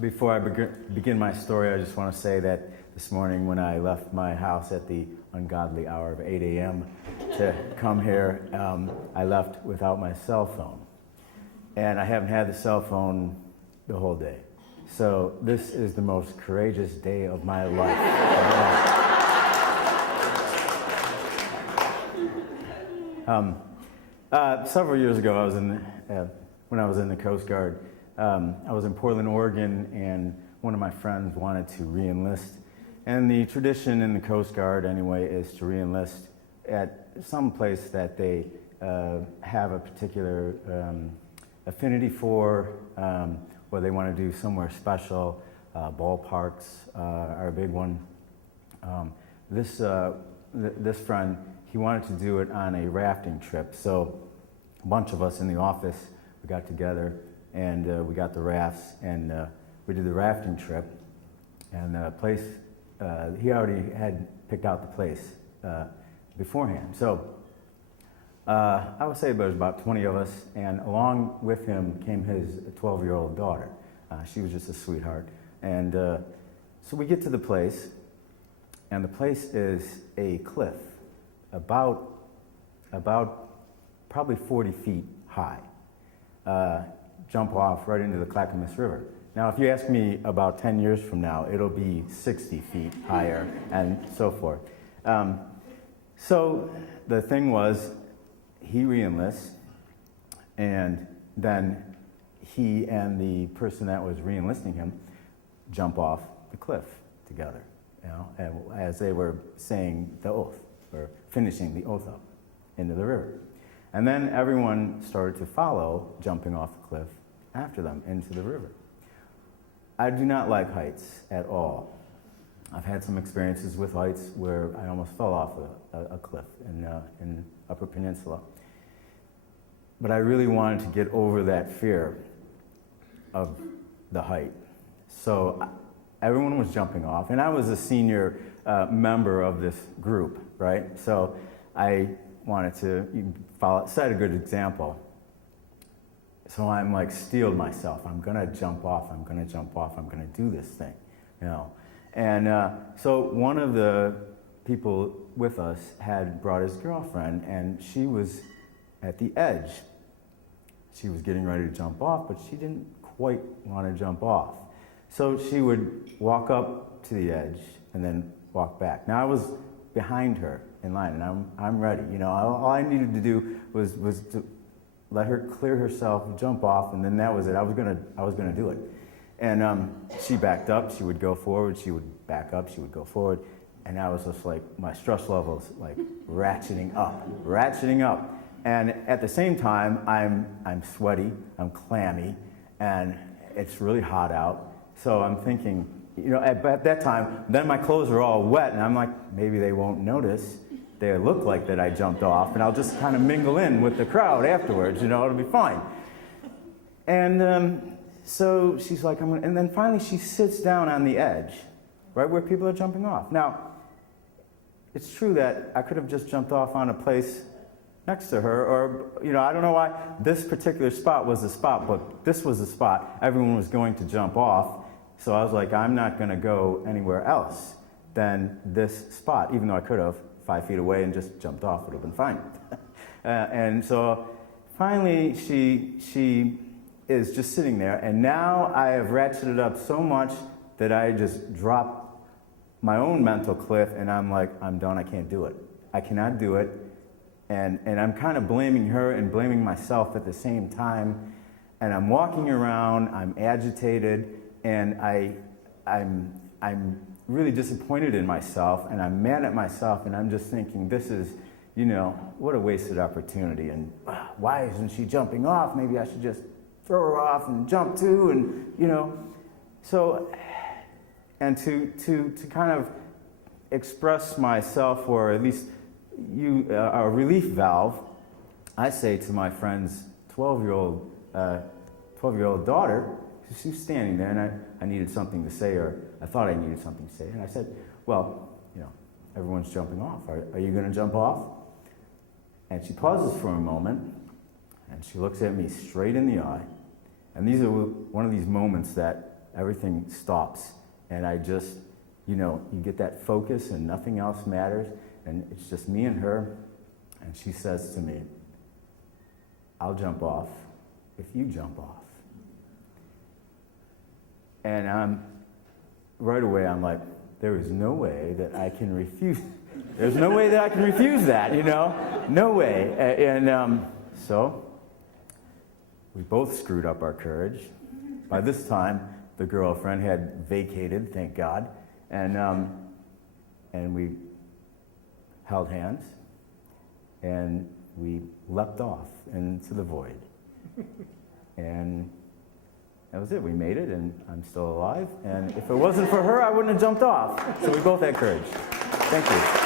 Before I begin my story, I just want to say that this morning when I left my house at the ungodly hour of 8 a.m. to come here, I left without my cell phone. And I haven't had the cell phone the whole day. So this is the most courageous day of my life. Several years ago, when I was in the Coast Guard, I was in Portland, Oregon, and one of my friends wanted to re-enlist. And the tradition in the Coast Guard, anyway, is to re-enlist at some place that they have a particular affinity for, or they want to do somewhere special. Ballparks are a big one. This friend, he wanted to do it on a rafting trip. So a bunch of us in the office, we got together and we got the rafts and we did the rafting trip. And the place, he already had picked out the place beforehand. So I would say there was about 20 of us, and along with him came his 12-year-old daughter. She was just a sweetheart. And so we get to the place, and the place is a cliff, about probably 40 feet high. Jump off right into the Clackamas River. Now, if you ask me about 10 years from now, it'll be 60 feet higher and so forth. So the thing was, he re-enlists, and then he and the person that was re-enlisting him jump off the cliff together, as they were saying the oath, or finishing the oath up into the river. And then everyone started to follow, jumping off the cliff after them into the river. I do not like heights at all. I've had some experiences with heights where I almost fell off a cliff in Upper Peninsula. But I really wanted to get over that fear of the height. So everyone was jumping off, and I was a senior member of this group, right? So I wanted to set a good example. So I'm like steeled myself. I'm gonna jump off. I'm gonna jump off. I'm gonna do this thing, And so one of the people with us had brought his girlfriend, and she was at the edge. She was getting ready to jump off, but she didn't quite want to jump off. So she would walk up to the edge and then walk back. Now I was behind her in line, and I'm ready. All I needed to do was to let her clear herself, jump off, and then that was it. I was gonna do it. And she backed up. She would go forward. She would back up. She would go forward. And I was just like, my stress levels like ratcheting up. And at the same time, I'm sweaty, I'm clammy, and it's really hot out. So I'm thinking, at that time, then my clothes are all wet, and I'm like, maybe they won't notice. They look like that I jumped off, and I'll just kind of mingle in with the crowd afterwards, it'll be fine. And so she's like, and then finally she sits down on the edge, right where people are jumping off. Now, it's true that I could have just jumped off on a place next to her, or, I don't know why this particular spot was the spot, but this was the spot everyone was going to jump off. So I was like, I'm not going to go anywhere else than this spot, even though I could have 5 feet away and just jumped off. It would have been fine. And so finally she is just sitting there, and now I have ratcheted up so much that I just dropped my own mental cliff, and I'm like, I'm done, I can't do it. I cannot do it. And I'm kind of blaming her and blaming myself at the same time. And I'm walking around, I'm agitated, and I'm really disappointed in myself, and I'm mad at myself, and I'm just thinking, this is, what a wasted opportunity, and why isn't she jumping off? Maybe I should just throw her off and jump too, and, So, and to kind of express myself, or at least a relief valve, I say to my friend's 12-year-old daughter, she's standing there, and I needed something to say, or I thought I needed something to say, and I said, well, everyone's jumping off. Are you going to jump off? And she pauses for a moment, and she looks at me straight in the eye, and these are one of these moments that everything stops. And I just, you get that focus and nothing else matters. And it's just me and her. And she says to me, I'll jump off if you jump off. And right away I'm like, there is no way that I can refuse. There's no way that I can refuse that, No way. And so we both screwed up our courage. By this time, the girlfriend had vacated, thank God. And we held hands. And we leapt off into the void. And that was it. We made it, and I'm still alive. And if it wasn't for her, I wouldn't have jumped off. So we both had courage. Thank you.